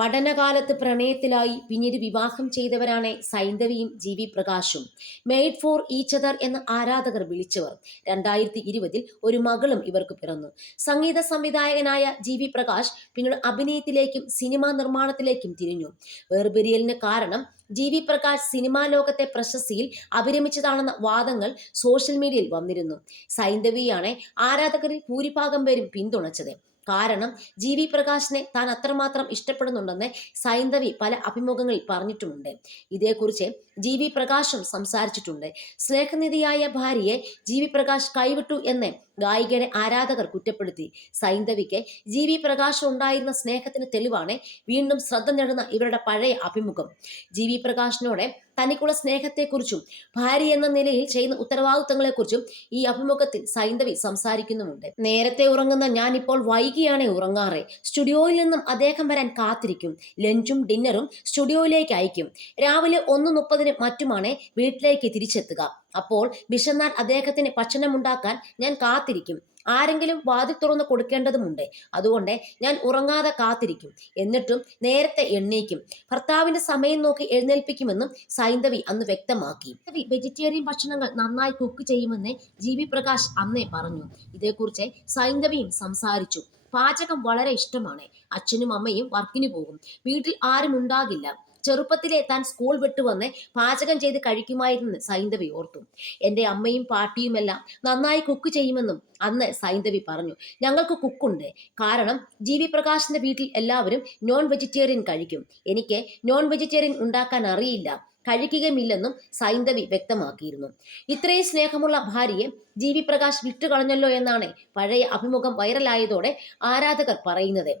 പഠനകാലത്ത് പ്രണയത്തിലായി പിന്നീട് വിവാഹം ചെയ്തവരാണ് സൈന്ധവിയും ജി വി പ്രകാശും. മെയ്ഡ് ഫോർ ഈച്ച് അതർ എന്ന് ആരാധകർ വിളിച്ചവർ. രണ്ടായിരത്തി ഇരുപതിൽ ഒരു മകളും ഇവർക്ക് പിറന്നു. സംഗീത സംവിധായകനായ ജി വി പ്രകാശ് പിന്നീട് അഭിനയത്തിലേക്കും സിനിമാ നിർമ്മാണത്തിലേക്കും തിരിഞ്ഞു. വേർപിരിയലിന് കാരണം ജി വി പ്രകാശ് സിനിമാ ലോകത്തെ പ്രശസ്തിയിൽ അഭിരമിച്ചതാണെന്ന വാദങ്ങൾ സോഷ്യൽ മീഡിയയിൽ വന്നിരുന്നു. സൈന്ധവിയാണ് ആരാധകരിൽ ഭൂരിഭാഗം പേരും പിന്തുണച്ചത്. കാരണം ജി വി പ്രകാശിനെ താൻ അത്രമാത്രം ഇഷ്ടപ്പെടുന്നുണ്ടെന്ന് സൈന്ദവി പല അഭിമുഖങ്ങളിൽ പറഞ്ഞിട്ടുമുണ്ട്. ഇതേക്കുറിച്ച് ജി വി പ്രകാശും സംസാരിച്ചിട്ടുണ്ട്. സ്നേഹനിധിയായ ഭാര്യയെ ജി വി പ്രകാശ് കൈവിട്ടു എന്ന് ഗായികയുടെ ആരാധകർ കുറ്റപ്പെടുത്തി. സൈന്ധവിക്ക് ജി വി പ്രകാശ് ഉണ്ടായിരുന്ന സ്നേഹത്തിന് തെളിവാണ് വീണ്ടും ശ്രദ്ധ നേടുന്ന ഇവരുടെ പഴയ അഭിമുഖം. ജി വി പ്രകാശിനോടെ തനിക്കുള്ള സ്നേഹത്തെക്കുറിച്ചും ഭാര്യ എന്ന നിലയിൽ ചെയ്യുന്ന ഉത്തരവാദിത്തങ്ങളെക്കുറിച്ചും ഈ അഭിമുഖത്തിൽ സൈന്ധവി സംസാരിക്കുന്നുമുണ്ട്. നേരത്തെ ഉറങ്ങുന്ന ഞാൻ ഇപ്പോൾ വൈകിയാണ് ഉറങ്ങാറ്. സ്റ്റുഡിയോയിൽ നിന്നും അദ്ദേഹം വരാൻ കാത്തിരിക്കും. ലഞ്ചും ഡിന്നറും സ്റ്റുഡിയോയിലേക്ക് അയക്കും. രാവിലെ ഒന്ന് മുപ്പതിന് മറ്റുമാണ് വീട്ടിലേക്ക് തിരിച്ചെത്തുക. അപ്പോൾ വിശന്നാൽ അദ്ദേഹത്തിന് ഭക്ഷണമുണ്ടാക്കാൻ ഞാൻ കാത്തിരിക്കും. ആരെങ്കിലും വാതിൽ തുറന്ന് കൊടുക്കേണ്ടതുമുണ്ട്. അതുകൊണ്ട് ഞാൻ ഉറങ്ങാതെ കാത്തിരിക്കും. എന്നിട്ടും നേരത്തെ എണ്ണീക്കും. ഭർത്താവിന്റെ സമയം നോക്കി എഴുന്നേൽപ്പിക്കുമെന്നും സൈന്ധവി അന്ന് വ്യക്തമാക്കി. വെജിറ്റേറിയൻ ഭക്ഷണങ്ങൾ നന്നായി കുക്ക് ചെയ്യുമെന്ന് ജി. വി. പ്രകാശ് അന്നേ പറഞ്ഞു. ഇതേക്കുറിച്ച് സൈന്ധവിയും സംസാരിച്ചു. പാചകം വളരെ ഇഷ്ടമാണ്. അച്ഛനും അമ്മയും വർക്കിന് പോകും. വീട്ടിൽ ആരും ഉണ്ടാകില്ല. ചെറുപ്പത്തിലെ താൻ സ്കൂൾ വിട്ടു വന്ന് പാചകം ചെയ്ത് കഴിക്കുമായിരുന്നു സൈന്ധവി ഓർത്തു. എന്റെ അമ്മയും പാട്ടിയുമെല്ലാം നന്നായി കുക്ക് ചെയ്യുമെന്നും അന്ന് സൈന്ധവി പറഞ്ഞു. ഞങ്ങൾക്ക് കുക്കുണ്ട് കാരണം ജി വി പ്രകാശിന്റെ വീട്ടിൽ എല്ലാവരും നോൺ വെജിറ്റേറിയൻ കഴിക്കും. എനിക്ക് നോൺ വെജിറ്റേറിയൻ ഉണ്ടാക്കാൻ അറിയില്ല. കഴിക്കുകയുമില്ലെന്നും സൈന്ധവി വ്യക്തമാക്കിയിരുന്നു. ഇത്രയും സ്നേഹമുള്ള ഭാര്യയെ ജി വി പ്രകാശ് വിട്ടുകളഞ്ഞല്ലോ എന്നാണ് പഴയ അഭിമുഖം വൈറലായതോടെ ആരാധകർ പറയുന്നത്.